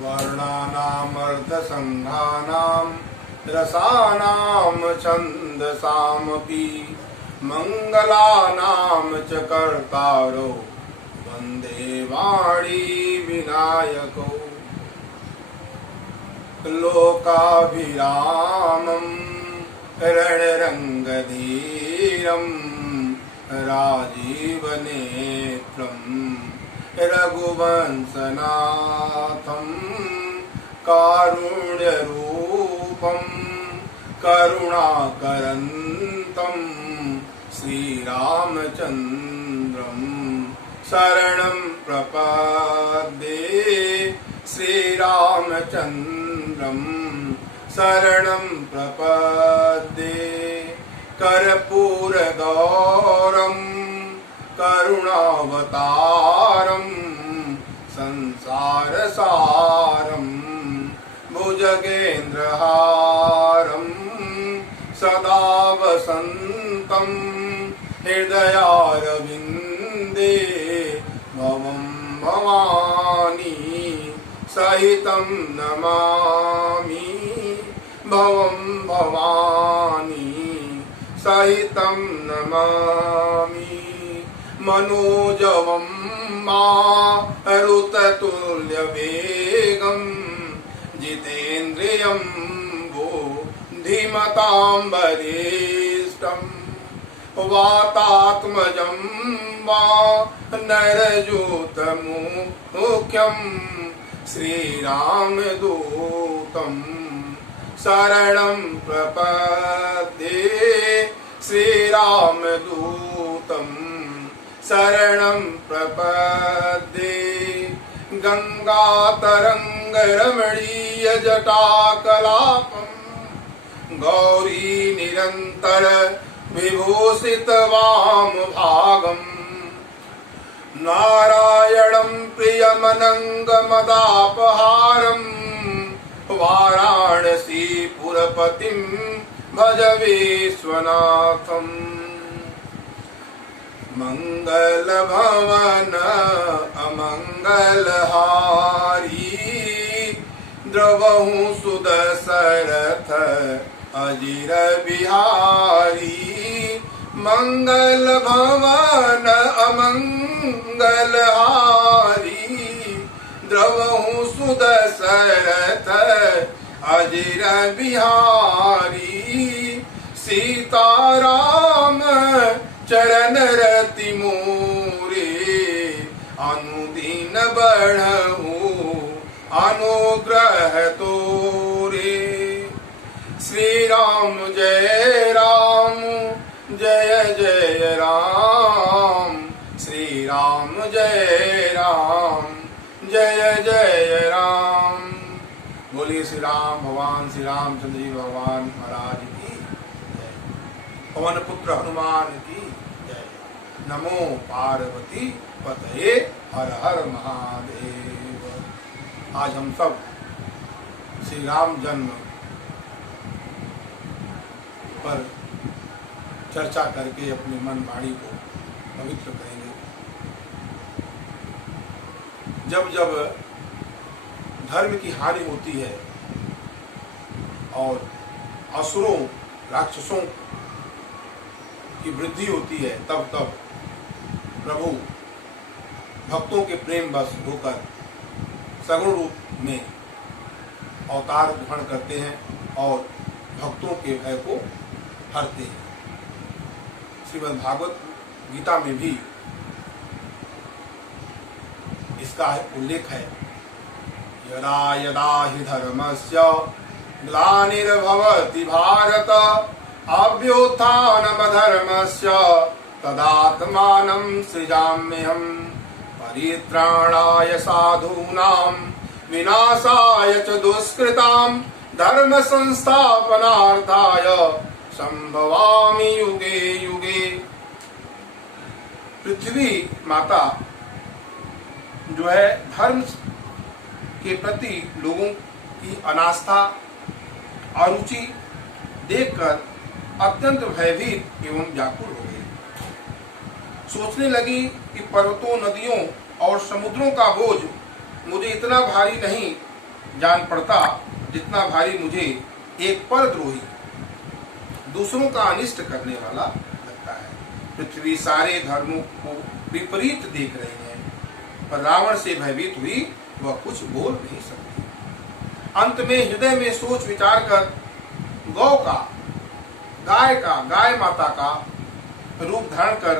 वर्णानामर्थसङ्घानां रसानां छन्दसामपि मङ्गलानां च कर्तारो वन्दे वाणी विनायको लोकाभिरामं रणरङ्गधीरं राजीवनेत्रं रघुवंशनाथं कारुण्यरूपं करुणाकरन्तं श्रीरामचन्द्रं शरणं प्रपद्ये श्रीरामचन्द्रं शरणं प्रपद्ये कर्पूरगौरं करुणावतारं संसारसारं भुजगेन्द्रहारं सदा वसन्तं हृदयारविन्दे भवं भवानी सहितं नमामि भवं भवानी सहितं नमामि मनोजवं मारुततुल्यवेगं जितेन्द्रियं बुद्धिमतां वरिष्ठं वातात्मजं वानरयूथमुख्यं श्रीरामदूतं शरणं प्रपद्ये श्रीरामदूतं शरणं प्रपद्ये गंगातरंगरमणीयजटाकलापं गौरी निरंतर विभूषितवामभागम् नारायणं प्रियमनङ्गमदापहारं वाराणसीपुरपतिं भज विश्वनाथम् मंगलभवन अमंगलहारी द्रवहु सुदशरथ अजिर बिहारी मंगल भवन अमंगलहारी द्रवहु सुदशरथ अजिर बिहारी सीताराम चरण रति मोरे अनुदीन बढ़हु अनुग्रह तोरे श्री राम जय जय राम श्री राम जय जय राम। बोलिए श्री राम भगवान श्री रामचंद्र जी भगवान महाराज की जय। पवन पुत्र हनुमान की जय। नमो पार्वती पतये हर हर महादेव। आज हम सब श्री राम जन्म पर चर्चा करके अपने मन वाणी को पवित्र करेंगे। जब जब धर्म की हानि होती है और असुरों राक्षसों की वृद्धि होती है, तब तब प्रभु भक्तों के प्रेम बस होकर सगुण रूप में अवतार ग्रहण करते हैं और भक्तों के भय को हरते हैं। श्रीमद् भागवत गीता में भी इसका उल्लेख है। यदा यदा हि धर्मस्य ग्लानिर्भवति भारत अभ्युत्थानमधर्मस्य तदात्मानं सृजाम्यहम् परित्राणाय साधूनां विनाशाय च दुष्कृतां धर्म संस्थापनार्थाय संभवामि युगे युगे। पृथ्वी माता जो है धर्म के प्रति लोगों की अनास्था अरुचि देखकर अत्यंत भयभीत एवं व्याकुल हो गई। सोचने लगी कि पर्वतों, नदियों और समुद्रों का बोझ मुझे इतना भारी नहीं जान पड़ता जितना भारी मुझे एक परद्रोही दूसरों का अनिष्ट करने वाला लगता है। पृथ्वी सारे धर्मों को विपरीत देख रही है, पर रावण से भयभीत हुई वह कुछ बोल नहीं सकती। अंत में हृदय में सोच विचार कर गौ का, गाय माता का रूप धारण कर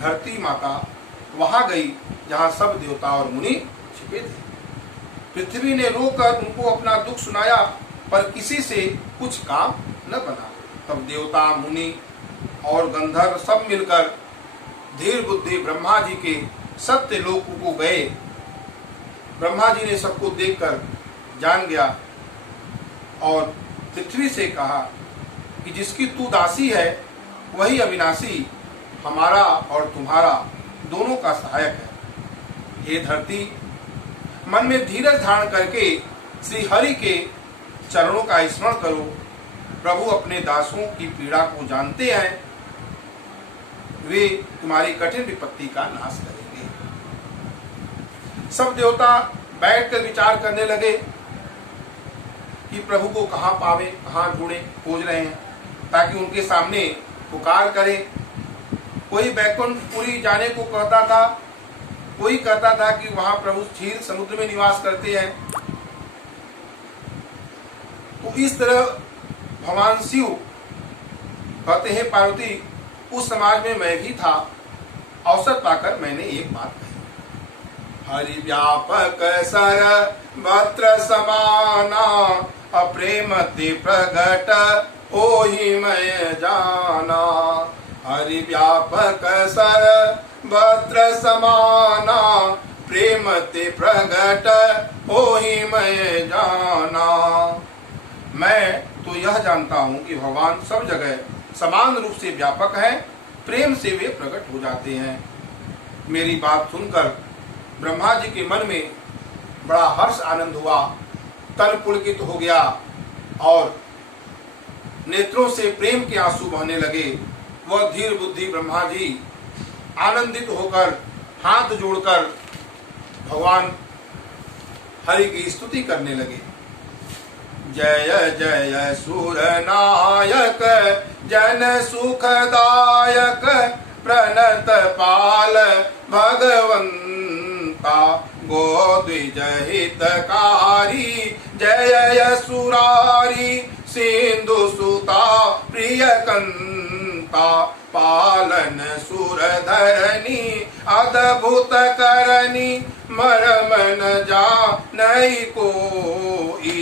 धरती माता वहां गई जहां सब देवता और मुनि छिपे थे। पृथ्वी ने रोकर उनको अपना दुख सुनाया, पर किसी से कुछ काम न बना। तब देवता, मुनि और गंधर्व सब मिलकर धीर बुद्धि ब्रह्मा जी के सत्य लोक को गए। ब्रह्मा जी ने सबको देखकर जान गया और पृथ्वी से कहा कि जिसकी तू दासी है वही अविनाशी हमारा और तुम्हारा दोनों का सहायक है। हे धरती, मन में धीरज धारण करके श्री हरि के चरणों का स्मरण करो। प्रभु अपने दासों की पीड़ा को जानते हैं, वे तुम्हारी कठिन विपत्ति का नाश करेंगे। सब देवता बैठकर विचार करने लगे कि प्रभु को कहाँ पावे, कहाँ ढूंढे, खोज रहे हैं ताकि उनके सामने पुकार करें। कोई बैकुंठपुरी जाने को कहता था, कोई कहता था कि वहां प्रभु क्षीर समुद्र में निवास करते हैं। तो इस तरह भगवान शिव कहते हैं, पार्वती उस समाज में मैं भी था, अवसर पाकर मैंने एक बात कही। हरि व्यापक सर वस्त्र समाना अप्रेम ते प्रगट होहि मैं जाना। हरि व्यापक सर वस्त्र समाना प्रेम ते प्रगट होहि मैं जाना। मैं तो यह जानता हूं कि भगवान सब जगह समान रूप से व्यापक है, प्रेम से वे प्रकट हो जाते हैं। मेरी बात सुनकर ब्रह्मा जी के मन में बड़ा हर्ष आनंद हुआ, तन पुलकित हो गया और नेत्रों से प्रेम के आंसू बहने लगे। वह धीर बुद्धि ब्रह्मा जी आनंदित होकर हाथ जोड़कर भगवान हरि की स्तुति करने लगे। जय जय सुर नायक जन सुखदायक प्रणत पाल भगवंता गोद्विज हितकारी जय सुरारी सिंधु सुता प्रिय कंता पालन सुर धरनी अद्भुत करनी मरम न जानई कोई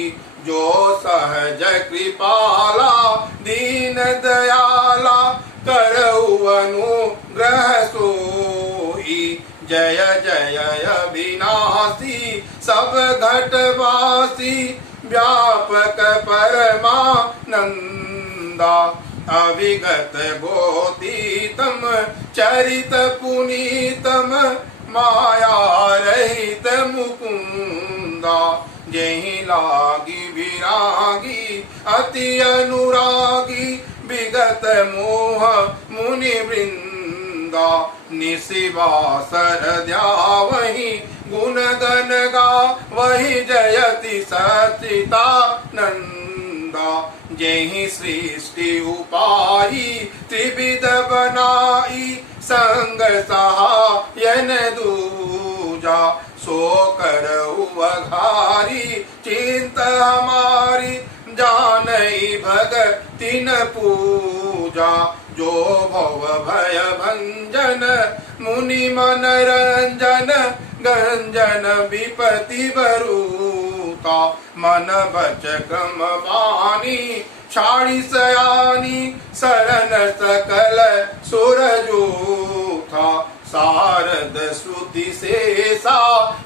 जो सहज कृपाला दीन दयाला करऊ अनुग्रह सोई। जय जय अविनाशी सब घटवासी व्यापक परमानंदा अविगत गोतीतम चरित पुनीतम माया रहित मुकुंदा। जहि लागी विरागी अति अनुरागी विगत मोह मुनि वृंदा। निशिवासर ध्यावहि गुण गण गा वही जयति सच्चिदानंदा। जहि सृष्टि उपाई त्रिविध बनाई संग सहायन दूजा। सो करऊ अघारी चिंत हमारी जानई भगति न पूजा। जो भव भय भंजन मुनि मन रंजन गंजन विपति बरूता। मन बच क्रम वाणी छाड़ी सयानी शरण सकल सुरजूथा। शारद श्रुति शेषा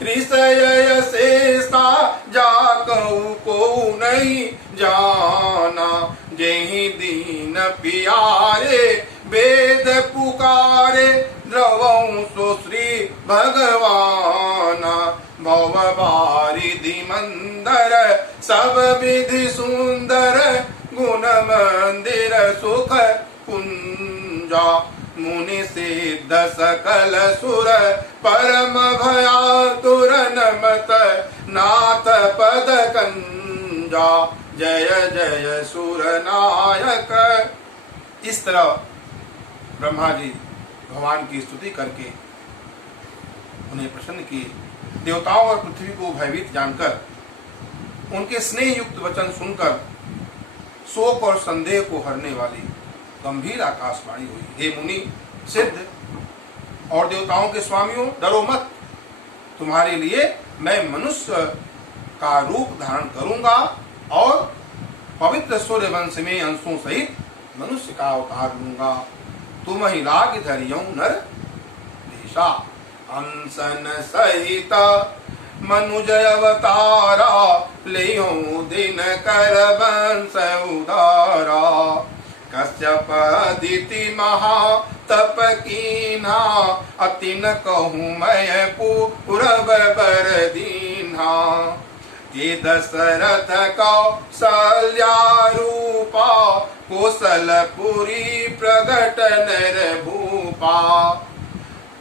ऋषय शेषा जाकऊ को नहीं जाना। जहि दीन पियारे वेद पुकारे द्रवं सो श्री भगवाना। भव बारिधि मंदर सब विधि सुंदर गुण मंदिर सुख कुंजा। मुनि सिद्ध सकल सुर परम भयातुर नमत नाथ पद कंजा, जय जय सुर नायक। इस तरह ब्रह्मा जी भगवान की स्तुति करके उन्हें प्रसन्न किए। देवताओं और पृथ्वी को भयभीत जानकर उनके स्नेह युक्त वचन सुनकर शोक और संदेह को हरने वाली गंभीर आकाशवाणी हुई। हे मुनि सिद्ध और देवताओं के स्वामियों, डरो मत। तुम्हारे लिए मैं मनुष्य का रूप धारण करूंगा और पवित्र सूर्य वंश में अंशों सहित मनुष्य का अवतार लूंगा। तुम ही लाग धरियो नर देशा, अंसन सहित मनुज अवतारा, लियो दिन कर वंश उदारा। कश्यप अदिति महा तप कीन्हा, अति न कहूँ मैं पूरब बर दीन्हा। ये दशरथ कौसल्या रूपा, कौशलपुरी प्रगट नर भूपा।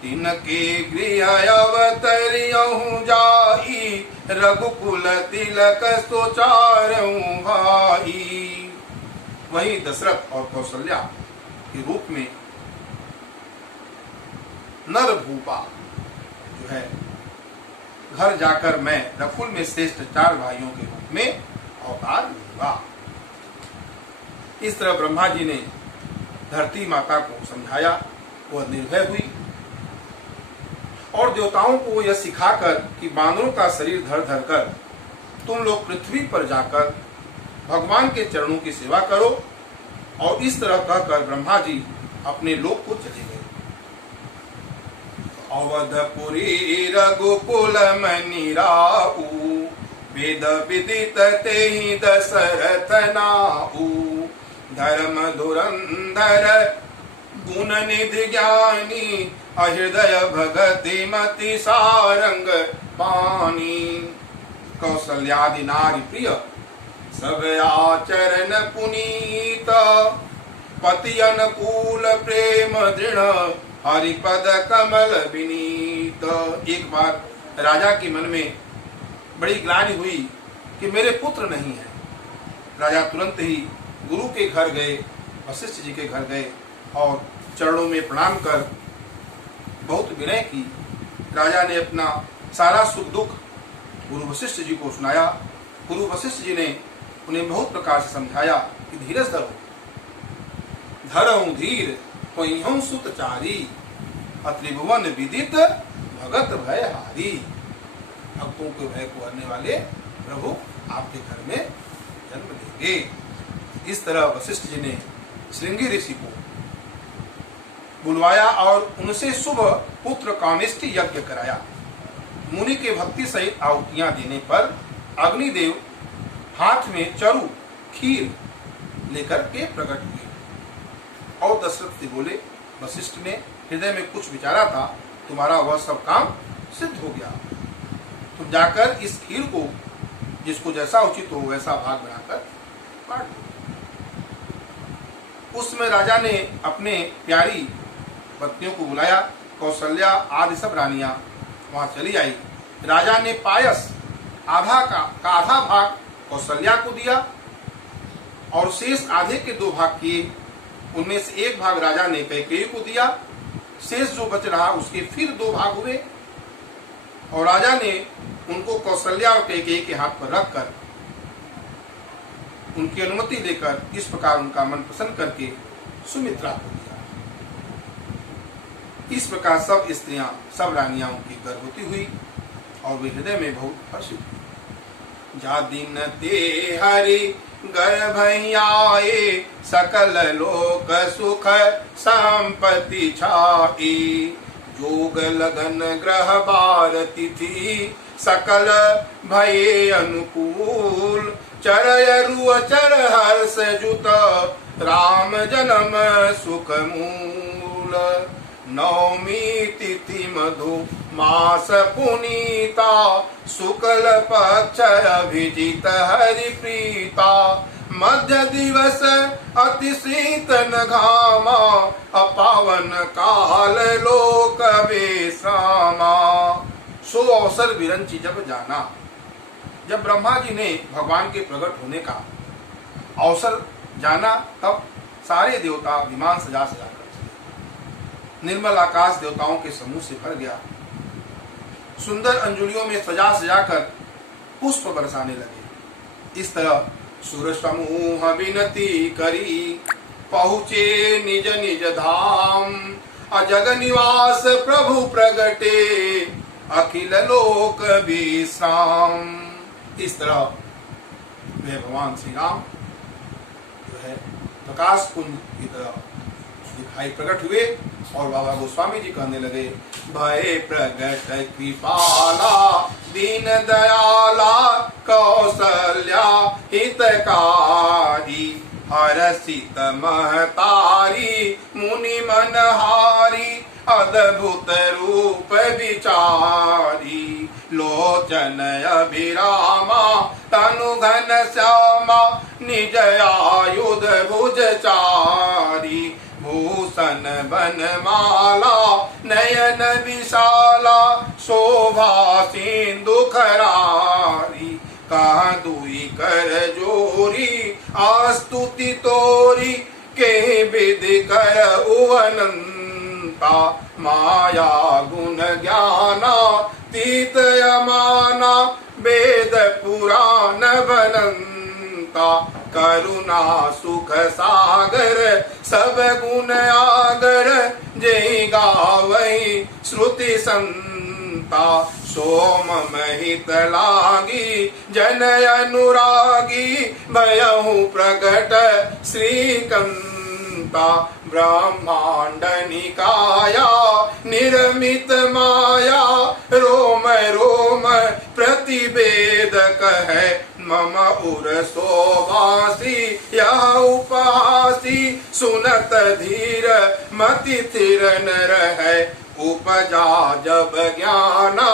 तिनके गृह अवतरियहु जाई, रघुकुल तिलक सोचारहु भाई। वही दशरथ और कौशल्या के रूप में नर भूपा जो है, घर जाकर मैं रघुकुल में श्रेष्ठ 4 भाइयों के रूप में अवतार लूंगा। इस तरह ब्रह्मा जी ने धरती माता को समझाया, वह निर्भय हुई और देवताओं को यह सिखाकर कि बानरों का शरीर धर धर कर तुम लोग पृथ्वी पर जाकर भगवान के चरणों की सेवा करो। और इस तरह कहकर ब्रह्मा जी अपने लोक को चले गए। अवधपुरी रघुकुल मनि राऊ, वेद विदित तेहि दशरथ नाऊ। धर्म धुरंधर गुण निधि ज्ञानी, अहृदय भगति मति सारंग पानी। कौशल्यादि नारी प्रिय, सब आचरण पुनीत। पति अनुकूल प्रेम दृढ़, हरिपद कमल विनीत। एक बार राजा के मन में बड़ी ग्लानि हुई कि मेरे पुत्र नहीं है। राजा तुरंत ही गुरु के घर गए, वशिष्ठ जी के घर गए और चरणों में प्रणाम कर बहुत विनय की। राजा ने अपना सारा सुख दुख गुरु वशिष्ठ जी को सुनाया। गुरु वशिष्ठ जी ने उन्हें बहुत प्रकार से समझाया कि धीरज धरो, धरऊं धीर कोइहूं सुतचारी। अत्रिभुवन विदित भगत भय हारी। भक्तों के भय को हरने वाले प्रभु आपके घर में जन्म लेंगे। इस तरह वशिष्ठ जी ने श्रृंगी ऋषि को बुलवाया और उनसे शुभ पुत्र कामेष्टि यज्ञ कराया। मुनि के भक्ति सहित आहुतियां देने पर अग्निदेव हाथ में चरु खीर लेकर के प्रकट हुए और दशरथ से बोले, वशिष्ठ ने हृदय में कुछ विचारा था, तुम्हारा वह सब काम सिद्ध हो गया। तुम जाकर इस खीर को जिसको जैसा उचित हो वैसा भाग बनाकर बांट दो। उसमें राजा ने अपने प्यारी पत्नियों को बुलाया। कौशल्या आदि सब रानियां वहां चली आई। राजा ने पायस आधा का आधा भाग कौशल्या को दिया और शेष आधे के 2 भाग किए। उनमें से एक भाग राजा ने कैकेयी को दिया। शेष जो बच रहा उसके फिर 2 भाग हुए और राजा ने उनको कौशल्या और कैकेयी के हाथ पर रखकर उनकी अनुमति लेकर इस प्रकार उनका मन प्रसन्न करके सुमित्रा को दिया। इस प्रकार सब स्त्रियां, सब रानियां उनकी गर्भवती हुई और वे हृदय में बहुत हर्षित हुई। जा दिन ते हरि गर्भ आए, सकल लोक सुख संपत्ति छाई। जोग लगन ग्रह बार तिथि, सकल भये अनुकूल। चरयरु अचर हर्ष जुत, राम जन्म सुख मूल। नवमी तिथि मधु मास पुनीता, शुक्ल पक्ष अभिजित हरि प्रीता। मध्य दिवस अति शीतन घामा, अपावन काल लोक विश्रामा। सो अवसर विरंची जब जाना, जब ब्रह्मा जी ने भगवान के प्रकट होने का अवसर जाना, तब सारे देवता विमान सजा सजा कर चले। निर्मल आकाश देवताओं के समूह से भर गया। सुंदर अंजुलियों में सजा सजा कर पुष्प बरसाने लगे। इस तरह सुर समूह विनती करी, पहुँचे निज निज धाम। अजग निवास प्रभु प्रगटे, अखिल लोक विश्राम। इस तरह वे भगवान श्री राम जो है प्रकाश कुंज की तरह दिखाई प्रकट हुए। और बाबा गोस्वामी जी कहने लगे, भय प्रगट कृपाला दीन दयाला, कौसल्या हितकारी, हरसित महतारी, मुनि मनहारी, अद्भुत रूप विचारी। लोचन अभिरामा तनु घन श्यामा, निज आयुध भुजचारी। भूषण बनमाला नयन विशाला, शोभा सिंधु खरारी। कहाँ दुई कर जोरी आस्तुति तोरी, के विधि कर उवनंता। माया गुण ज्ञाना तीत यमाना, वेद पुराण बनंता। करुणा सुख सागर सब गुण आगर, जय गावई श्रुति संता। सोम महित लागी जन अनुरागी, भयहु प्रकट श्रीकंता। ब्रह्मांड निकाया निर्मित माया, रोम रोम प्रतिवेदक है। मम उर शोभासी यह उपहासी, सुनत धीर मति थिर न रहे। उपजा जब ज्ञाना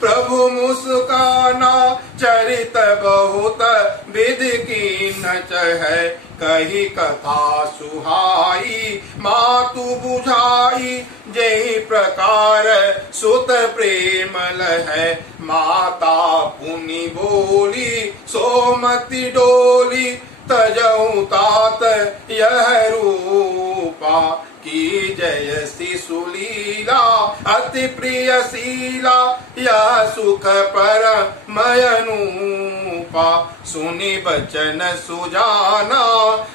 प्रभु मुस्काना, चरित बहुत विधि कीन चहै। कही कथा सुहाई मातु बुझाई, जय प्रकार सुत प्रेम लहै। माता पुनि बोली सोमति डोली, तजऊ तात यह रूपा। की जय शिशुलीला अति प्रिय शीला, या सुख पर मयनूपा। सुनि बचन सुजाना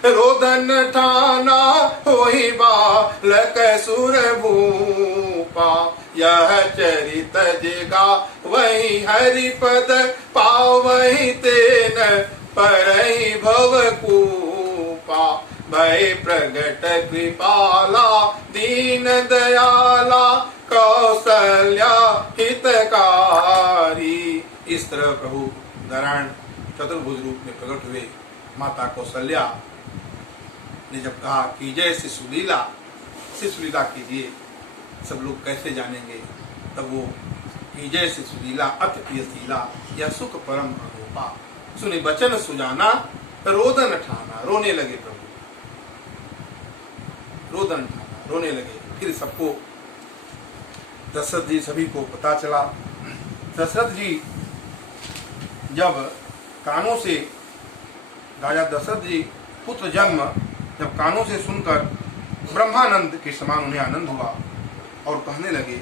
रोदन ठाना, होई बालक सुर भूपा। यह चरित जिगा वही हरिपद, पावहि तेन परहि भवकूपा। भय प्रगट कृपाला दीन दयाला, कौसल्या हितकारी। इस तरह प्रभु नारायण चतुर्भुज रूप में प्रकट हुए। माता कौशल्या ने जब कहा कि जय शिशुलीला, शिशुलीला कीजिए, सब लोग कैसे जानेंगे, तब वो कि जय शिशुलीला अति प्रियशीला, यह सुख परम अनुपा। सुनि बचन सुजाना रोदन ठाना, रोने लगे प्रभु, रोदन ठाना, रोने लगे। फिर सबको दशरथ जी सभी को पता चला। दशरथ जी जब कानों से, राजा दशरथ जी पुत्र जन्म जब कानों से सुनकर ब्रह्मानंद के समान उन्हें आनंद हुआ और कहने लगे,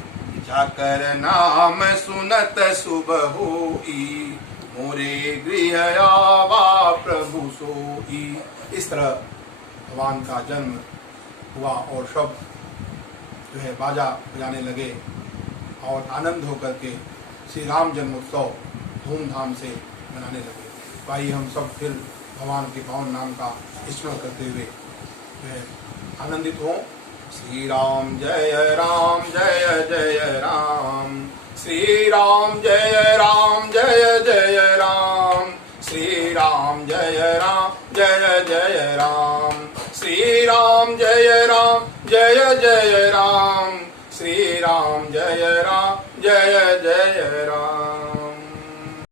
जाकर नाम सुनत शुभ होई, मोरे गृह आवा प्रभु सोई। इस तरह भगवान का जन्म हुआ और सब जो है बाजा बजाने लगे और आनंद होकर के श्री राम जन्मोत्सव धूमधाम से मनाने लगे। भाई हम सब फिर भगवान के पावन नाम का स्मरण करते हुए जो है आनंदित हों। श्री राम जय राम जय जय राम, श्री राम जय राम जय जय राम, श्री राम जय राम जय जय राम, श्री राम जय राम जय जय राम, श्री राम जय राम जय जय राम।